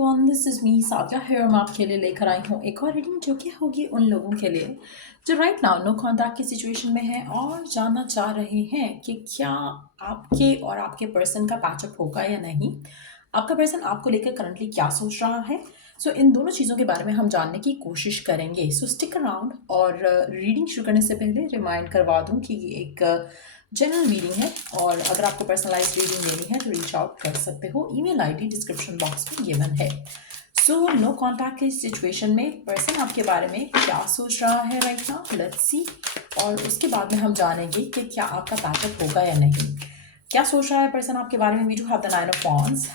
Everyone, this is me Sadia है और मैं आपके लिए लेकर आई हूँ एक और रीडिंग जो कि होगी उन लोगों के लिए जो राइट नाउ नो कॉन्टैक्ट की सिचुएशन में है और जानना चाह रहे हैं कि क्या आपके और आपके पर्सन का पैचअप होगा या नहीं। आपका पर्सन आपको लेकर करंटली क्या सोच रहा है। सो इन दोनों चीज़ों के बारे में हम जानने की कोशिश करेंगे। सो स्टिक अराउंड। और रीडिंग शुरू करने से पहले रिमाइंड करवा दूँ कि ये एक जनरल रीडिंग है और अगर आपको पर्सनलाइज रीडिंग लेनी है तो रीच आउट कर सकते हो। ईमेल आईडी डिस्क्रिप्शन बॉक्स में गिवन है। सो नो कॉन्टैक्ट की सिचुएशन में पर्सन आपके बारे में क्या सोच रहा है राइट नाउ, लेट्स सी। और उसके बाद में हम जानेंगे कि क्या आपका पैचअप होगा या नहीं। क्या सोच रहा है पर्सन आपके बारे में। We do have the 9 of wands.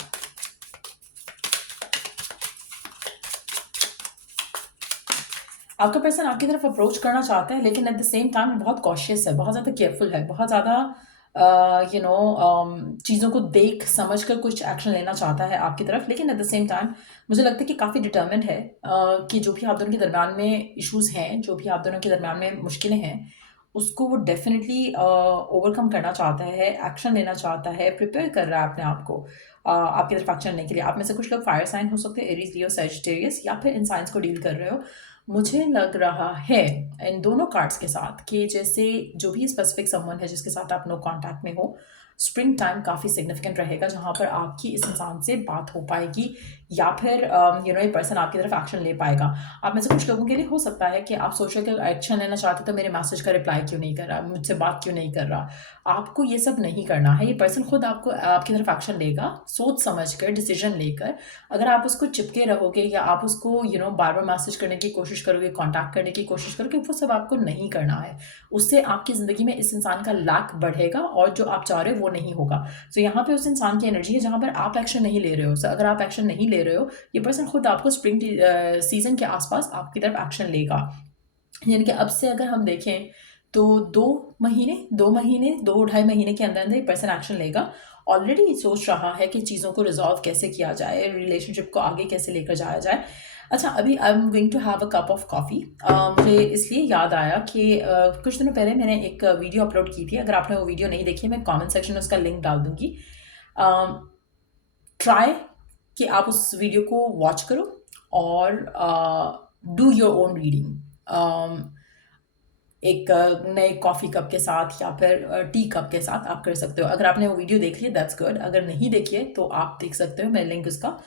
आपका पर्सन आपकी तरफ अप्रोच करना चाहता है लेकिन एट द सेम टाइम बहुत कॉशियस है, बहुत ज़्यादा केयरफुल है, बहुत ज़्यादा चीज़ों को देख समझ कर कुछ एक्शन लेना चाहता है आपकी तरफ। लेकिन एट द सेम टाइम मुझे लगता है कि काफ़ी डिटर्मिन्ड है कि जो भी आप दोनों के दरम्यान में इश्यूज़ हैं, जो भी आप दोनों के दरम्यान में मुश्किलें हैं, उसको वो डेफिनेटली ओवरकम करना चाहता है, एक्शन लेना चाहता है, प्रिपेयर कर रहा है अपने आप को आपकी तरफ एक्शन लेने के लिए। आप में से कुछ लोग फायर साइन हो सकते हैं, एरीज, लियो, सैजिटेरियस, या फिर इन साइंस को डील कर रहे हो। मुझे लग रहा है इन दोनों कार्ड्स के साथ कि जैसे जो भी स्पेसिफिक समवन है जिसके साथ आप नो कांटेक्ट में हो, स्प्रिंग टाइम काफ़ी सिग्निफिकेंट रहेगा जहाँ पर आपकी इस इंसान से बात हो पाएगी या फिर ये पर्सन आपकी तरफ एक्शन ले पाएगा। आप में से कुछ लोगों के लिए हो सकता है कि आप सोच रहे कि एक्शन लेना चाहते तो मेरे मैसेज का रिप्लाई क्यों नहीं कर रहा, मुझसे बात क्यों नहीं कर रहा। आपको ये सब नहीं करना है। ये पर्सन खुद आपको आपकी तरफ एक्शन लेगा सोच समझ कर, डिसीजन लेकर। अगर आप उसको चिपके रहोगे या आप उसको बार बार मैसेज करने की कोशिश करोगे, कॉन्टैक्ट करने की कोशिश करोगे, वो सब आपको नहीं करना है। उससे आपकी ज़िंदगी में इस इंसान का लैक बढ़ेगा और जो आप चाह रहे हो वो नहीं होगा। तो यहाँ पे उस इंसान की एनर्जी है जहाँ पर आप एक्शन नहीं ले रहे हो। So, अगर आप एक्शन नहीं ले रहे हो, ये पर्सन खुद आपको स्प्रिंग सीजन के आसपास आपकी तरफ एक्शन लेगा। यानी कि अब से अगर हम देखें तो 2 ढाई महीने के अंदर अंदर ये पर्सन एक्शन लेगा। ऑलरेडी सोच रहा है कि चीज़ों को रिजॉल्व कैसे किया जाए, रिलेशनशिप को आगे कैसे लेकर जाया जाए। अच्छा, अभी I am going to have a cup of coffee. मुझे इसलिए याद आया कि कुछ दिनों पहले मैंने एक वीडियो अपलोड की थी। अगर आपने वो वीडियो नहीं देखी, मैं कमेंट सेक्शन में उसका लिंक डाल दूंगी। ट्राई कि आप उस वीडियो को वॉच करो और डू योर ओन रीडिंग। एक नए कॉफ़ी कप के साथ या फिर टी कप के साथ आप कर सकते हो। अगर आपने वो वीडियो देख ली दैट्स गुड, अगर नहीं देखी है तो आप देख सकते हो। मैं लिंक उसका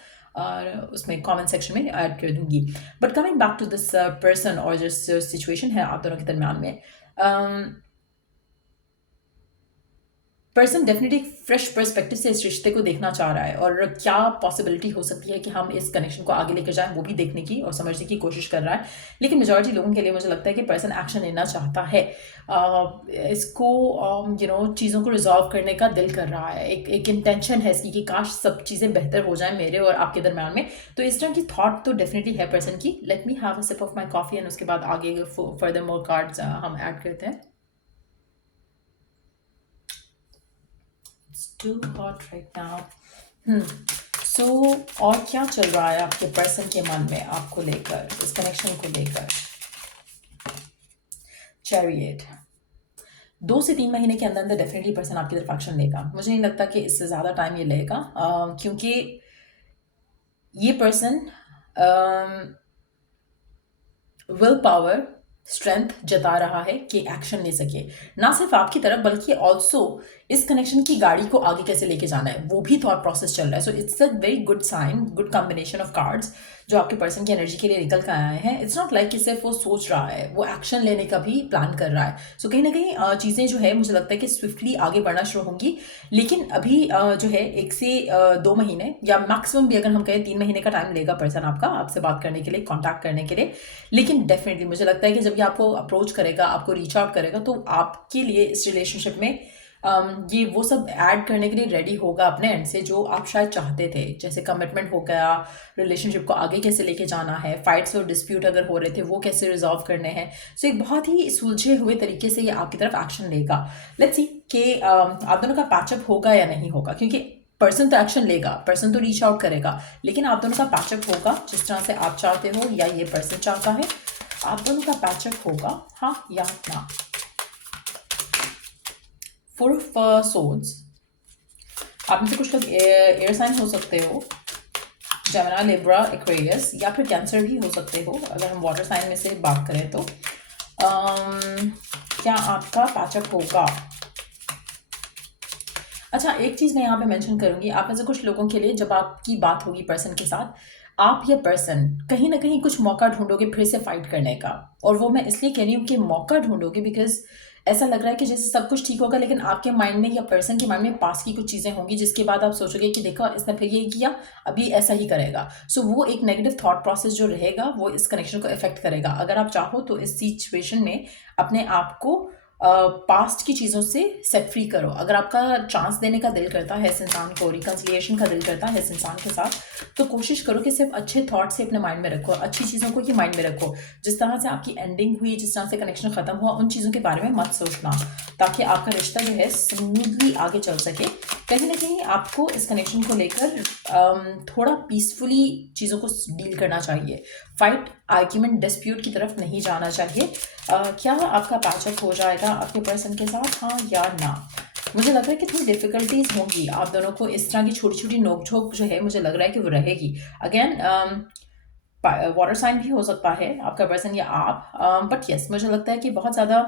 उसमें कमेंट सेक्शन में ऐड कर दूंगी। But coming back to this person और जिस सिचुएशन है आप दोनों के दरम्यान में, पर्सन डेफिनेटली फ्रेश पर्सपेक्टिव से इस रिश्ते को देखना चाह रहा है और क्या पॉसिबिलिटी हो सकती है कि हम इस कनेक्शन को आगे लेकर जाएं, वो भी देखने की और समझने की कोशिश कर रहा है। लेकिन मेजॉरिटी लोगों के लिए मुझे लगता है कि पर्सन एक्शन लेना चाहता है। इसको चीज़ों को रिजॉल्व करने का दिल कर रहा है। एक इंटेंशन है इसकी कि काश सब चीज़ें बेहतर हो जाएं मेरे और आपके दरम्यान में। तो इस तरह की थॉट तो डेफिनेटली है पर्सन की। Let me have a sip of my coffee and उसके बाद आगे फर्दर मोर कार्ड्स हम ऐड करते हैं। It's too hot right now. So, और क्या चल रहा है आपके पर्सन के मन में आपको लेकर, इस कनेक्शन को लेकर। चैरियट 2 से 3 महीने के अंदर अंदर डेफिनेटली पर्सन आपकी तरफ एक्शन लेगा। मुझे नहीं लगता कि इससे ज़्यादा टाइम ये लेगा क्योंकि ये पर्सन विल पावर, स्ट्रेंथ जता रहा है कि एक्शन ले सके, ना सिर्फ आपकी तरफ बल्कि ऑल्सो इस कनेक्शन की गाड़ी को आगे कैसे लेके जाना है वो भी थॉट प्रोसेस चल रहा है। So it's a very good sign, good combination of cards जो आपके पर्सन की एनर्जी के लिए निकल कर आए हैं। इट्स नॉट लाइक कि सिर्फ वो सोच रहा है, वो एक्शन लेने का भी प्लान कर रहा है। सो कहीं ना कहीं चीज़ें जो है मुझे लगता है कि स्विफ्टली आगे बढ़ना शुरू होंगी। लेकिन अभी जो है 1 से 2 महीने या मैक्सिमम भी अगर हम कहें 3 महीने का टाइम लेगा पर्सन आपका आपसे बात करने के लिए, कॉन्टैक्ट करने के लिए। लेकिन डेफिनेटली मुझे लगता है कि जब ये आपको अप्रोच करेगा, आपको रीच आउट करेगा, तो आपके लिए इस रिलेशनशिप में ये वो सब ऐड करने के लिए रेडी होगा अपने एंड से जो आप शायद चाहते थे। जैसे कमिटमेंट हो गया, रिलेशनशिप को आगे कैसे लेके जाना है, फाइट्स और डिस्प्यूट अगर हो रहे थे वो कैसे रिजॉल्व करने हैं। सो एक बहुत ही सुलझे हुए तरीके से ये आपकी तरफ एक्शन लेगा। लेट्स सी कि आप दोनों का पैचअप होगा या नहीं होगा, क्योंकि पर्सन तो एक्शन लेगा, पर्सन तो रीच आउट करेगा, लेकिन आप दोनों का पैचअप होगा जिस तरह से आप चाहते हो या ये पर्सन चाहता है। आप दोनों का पैचअप होगा, हाँ या ना। 4 ऑफ सोर्ड्स। आप में से कुछ लोग एयर साइन हो सकते हो। जेमिनी, लिब्रा, एक्वेरियस या फिर कैंसर भी हो सकते हो अगर हम वाटर साइन में से बात करें तो। क्या आपका पैचअप होगा? अच्छा, एक चीज़ मैं यहाँ पे मेंशन करूँगी, आप में से कुछ लोगों के लिए जब आपकी बात होगी पर्सन के साथ, आप या पर्सन कहीं ना कहीं कुछ मौका ढूंढोगे फिर से फाइट करने का। और वो मैं इसलिए कह रही हूँ कि मौका ढूंढोगे बिकॉज ऐसा लग रहा है कि जैसे सब कुछ ठीक होगा, लेकिन आपके माइंड में या पर्सन के माइंड में पास की कुछ चीज़ें होंगी जिसके बाद आप सोचोगे कि देखो इसने फिर ये किया, अभी ऐसा ही करेगा। सो वो एक नेगेटिव थॉट प्रोसेस जो रहेगा वो इस कनेक्शन को इफेक्ट करेगा। अगर आप चाहो तो इस सिचुएशन में अपने आप को पास्ट की चीज़ों से सेट फ्री करो। अगर आपका चांस देने का दिल करता है इस इंसान को, रिकन्सिलिएशन का दिल करता है इस इंसान के साथ, तो कोशिश करो कि सिर्फ अच्छे थॉट से अपने माइंड में रखो, अच्छी चीज़ों को ही माइंड में रखो। जिस तरह से आपकी एंडिंग हुई, जिस तरह से कनेक्शन ख़त्म हुआ, उन चीज़ों के बारे में मत सोचना, ताकि आपका रिश्ता जो है स्मूथली आगे चल सके। कहीं ना कहीं आपको इस कनेक्शन को लेकर थोड़ा पीसफुली चीज़ों को डील करना चाहिए। फाइट, आर्ग्यूमेंट, डिस्प्यूट की तरफ नहीं जाना चाहिए। क्या आपका पैचअप हो जाएगा आपके पर्सन के साथ, हाँ या ना? मुझे लग रहा है कि थोड़ी डिफिकल्टीज होंगी आप दोनों को, इस तरह की छोटी छोटी नोक-झोंक जो है मुझे लग रहा है कि वो रहेगी। अगेन वाटर साइन भी हो सकता है आपका पर्सन या आप, बट यस मुझे लगता है कि बहुत ज़्यादा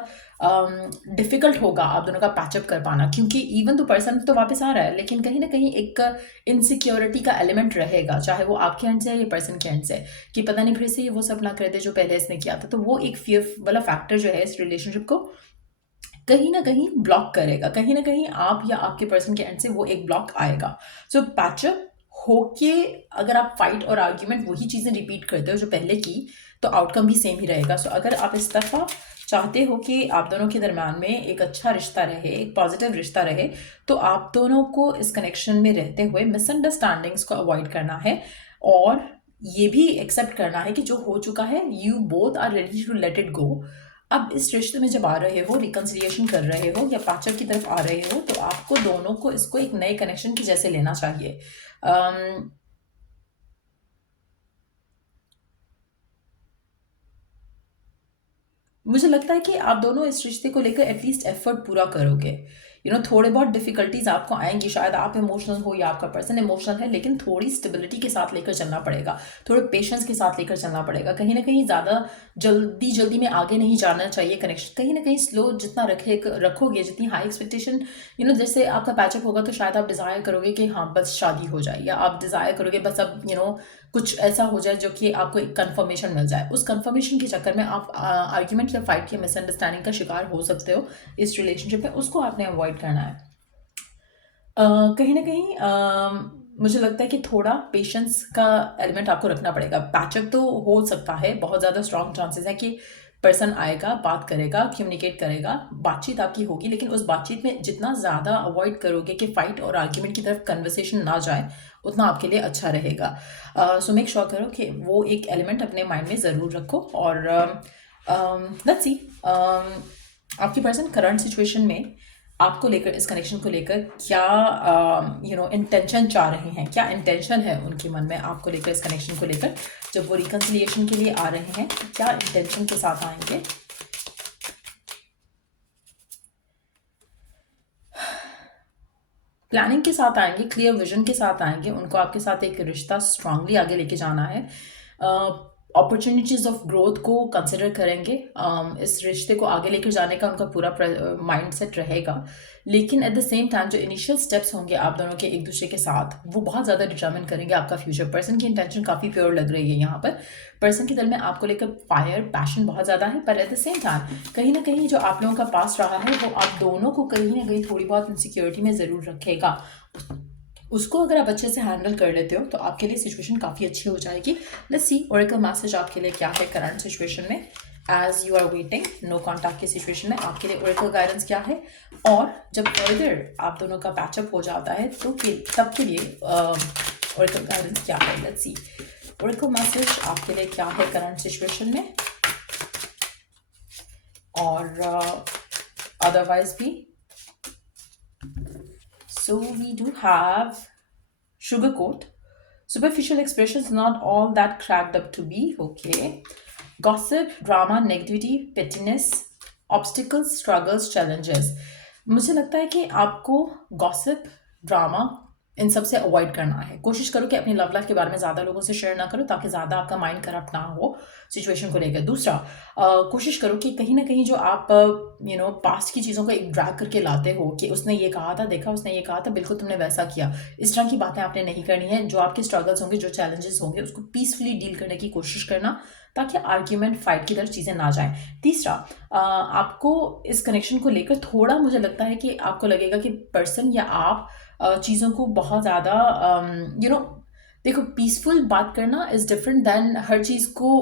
डिफिकल्ट होगा आप दोनों का पैचअप कर पाना, क्योंकि इवन तो पर्सन तो वापस आ रहा है लेकिन कहीं ना कहीं एक इनसिक्योरिटी का एलिमेंट रहेगा, चाहे वो आपके एंड से या पर्सन के एंड से, कि पता नहीं फिर से ये वो सब ना कर दे जो पहले इसने किया था। तो वो एक फियर वाला फैक्टर जो है इस रिलेशनशिप को कहीं ना कहीं ब्लॉक करेगा, कहीं ना कहीं आप या आपके पर्सन के एंड से वो एक ब्लॉक आएगा। सो पैचअप होके अगर आप फाइट और आर्ग्यूमेंट वही चीज़ें रिपीट करते हो जो पहले की, तो आउटकम भी सेम ही रहेगा। सो अगर आप इस दफ़ा चाहते हो कि आप दोनों के दरम्यान में एक अच्छा रिश्ता रहे, एक पॉजिटिव रिश्ता रहे, तो आप दोनों को इस कनेक्शन में रहते हुए मिसअंडरस्टैंडिंग्स को अवॉइड करना है और ये भी एक्सेप्ट करना है कि जो हो चुका है, you both are ready to let it go. अब इस रिश्ते में जब आ रहे हो, रिकन्सिलिएशन कर रहे हो या पैचअप की तरफ आ रहे हो, तो आपको दोनों को इसको एक नए कनेक्शन की जैसे लेना चाहिए। मुझे लगता है कि आप दोनों इस रिश्ते को लेकर एटलीस्ट एफर्ट पूरा करोगे। थोड़े बहुत डिफिकल्टीज आपको आएंगी, शायद आप इमोशनल हो या आपका पर्सन इमोशनल है, लेकिन थोड़ी स्टेबिलिटी के साथ लेकर चलना पड़ेगा, थोड़े पेशेंस के साथ लेकर चलना पड़ेगा। कहीं ना कहीं ज़्यादा जल्दी जल्दी में आगे नहीं जाना चाहिए कनेक्शन, कहीं ना कहीं स्लो जितना रखोगे, जितनी हाई एक्सपेक्टेशन, जैसे आपका पैचअप होगा तो शायद आप डिज़ायर करोगे कि हाँ बस शादी हो जाए, या आप डिज़ायर करोगे बस अब कुछ ऐसा हो जाए जो कि आपको एक कंफर्मेशन मिल जाए। उस कंफर्मेशन के चक्कर में आप आर्ग्यूमेंट या फाइट या मिसअंडरस्टैंडिंग का शिकार हो सकते हो इस रिलेशनशिप में, उसको आपने अवॉइड करना है। कहीं ना कहीं मुझे लगता है कि थोड़ा पेशेंस का एलिमेंट आपको रखना पड़ेगा। पैचअप तो हो सकता है, बहुत ज़्यादा स्ट्रॉन्ग चांसेस है कि पर्सन आएगा, बात करेगा, कम्युनिकेट करेगा, बातचीत आपकी होगी, लेकिन उस बातचीत में जितना ज़्यादा अवॉइड करोगे कि फाइट और आर्ग्यूमेंट की तरफ कन्वर्सेशन ना जाए, उतना आपके लिए अच्छा रहेगा। सो मेक श्योर करो कि वो एक एलिमेंट अपने माइंड में ज़रूर रखो। और लेट्स सी आपकी पर्सन करंट सिचुएशन में आपको लेकर, इस कनेक्शन को लेकर क्या इंटेंशन चाह रहे हैं, क्या इंटेंशन है उनके मन में आपको लेकर, इस कनेक्शन को लेकर। जब वो रिकन्सिलिएशन के लिए आ रहे हैं क्या इंटेंशन के साथ आएंगे? प्लानिंग के साथ आएंगे, क्लियर विजन के साथ आएंगे। उनको आपके साथ एक रिश्ता स्ट्रांगली आगे लेके जाना है। अपॉर्चुनिटीज़ ऑफ ग्रोथ को कंसिडर करेंगे। इस रिश्ते को आगे लेकर जाने का उनका पूरा माइंड सेट रहेगा, लेकिन एट द सेम टाइम जो इनिशियल स्टेप्स होंगे आप दोनों के एक दूसरे के साथ, वो बहुत ज़्यादा डिटर्मिन करेंगे आपका फ्यूचर। पर्सन की इंटेंशन काफ़ी प्योर लग रही है यहाँ पर। पर्सन के दिल में आपको लेकर फायर, पैशन बहुत ज़्यादा है, पर एट द सेम टाइम कहीं ना कहीं जो आप लोगों का पास्ट रहा है वो आप दोनों को कहीं ना कहीं थोड़ी बहुत इनसिक्योरिटी में ज़रूर रखेगा। उसको अगर आप अच्छे से हैंडल कर लेते हो तो आपके लिए सिचुएशन काफ़ी अच्छी हो जाएगी। लेट्स सी ओरेकल मैसेज आपके लिए क्या है करंट सिचुएशन में, as you are waiting no contact की सिचुएशन में आपके लिए ओरेकल गाइडेंस क्या है, और जब फर्दर आप दोनों का पैचअप हो जाता है तो तब के लिए ओरेकल गाइडेंस क्या है। लेट्स सी ओरेकल मैसेज आपके लिए क्या है करंट सिचुएशन में, और अदरवाइज भी। So we do have sugarcoat. Superficial expressions not all that cracked up to be. Okay. Gossip, drama, negativity, pettiness, obstacles, struggles, challenges. मुझे लगता है कि आपको गॉसिप, ड्रामा, इन सब से अवॉइड करना है। कोशिश करो कि अपनी लव लाइफ के बारे में ज़्यादा लोगों से शेयर ना करो, ताकि ज़्यादा आपका माइंड करप्ट ना हो सिचुएशन को लेकर। दूसरा, कोशिश करो कि कहीं ना कहीं जो आप पास्ट की चीज़ों को एक ड्रैग करके लाते हो कि उसने ये कहा था, देखा उसने ये कहा था, बिल्कुल तुमने वैसा किया, इस तरह की बातें आपने नहीं करनी है। जो आपके स्ट्रगल्स होंगे, जो चैलेंजेस होंगे, उसको पीसफुली डील करने की कोशिश करना, ताकि आर्ग्यूमेंट फाइट की तरफ चीज़ें ना जाएं। तीसरा, आपको इस कनेक्शन को लेकर थोड़ा, मुझे लगता है कि आपको लगेगा कि पर्सन या आप चीज़ों को बहुत ज़्यादा देखो, पीसफुल बात करना इज़ डिफरेंट दैन हर चीज़ को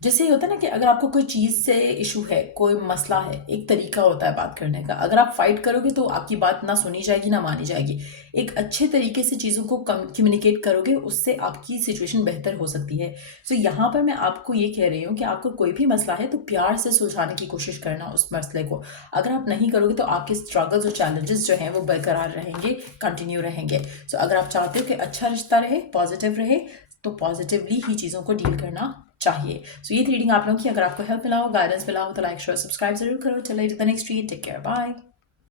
जैसे ये होता है ना कि अगर आपको कोई चीज़ से इशू है, कोई मसला है, एक तरीका होता है बात करने का। अगर आप फाइट करोगे तो आपकी बात ना सुनी जाएगी, ना मानी जाएगी। एक अच्छे तरीके से चीज़ों को कम्युनिकेट करोगे, उससे आपकी सिचुएशन बेहतर हो सकती है। सो यहाँ पर मैं आपको ये कह रही हूँ कि आपको कोई भी मसला है तो प्यार से सुलझाने की कोशिश करना उस मसले को। अगर आप नहीं करोगे तो आपके स्ट्रगल्स और चैलेंजेस जो हैं वो बरकरार रहेंगे, कंटिन्यू रहेंगे। सो अगर आप चाहते हो कि अच्छा रिश्ता रहे, पॉजिटिव रहे, तो पॉजिटिवली ही चीज़ों को डील करना चाहिए। सो ये रीडिंग आप लोगों की अगर आपको हेल्प मिला हो, गाइडेंस मिला हो, तो लाइक शेयर सब्सक्राइब जरूर करो। चलिए the next read, take care, bye.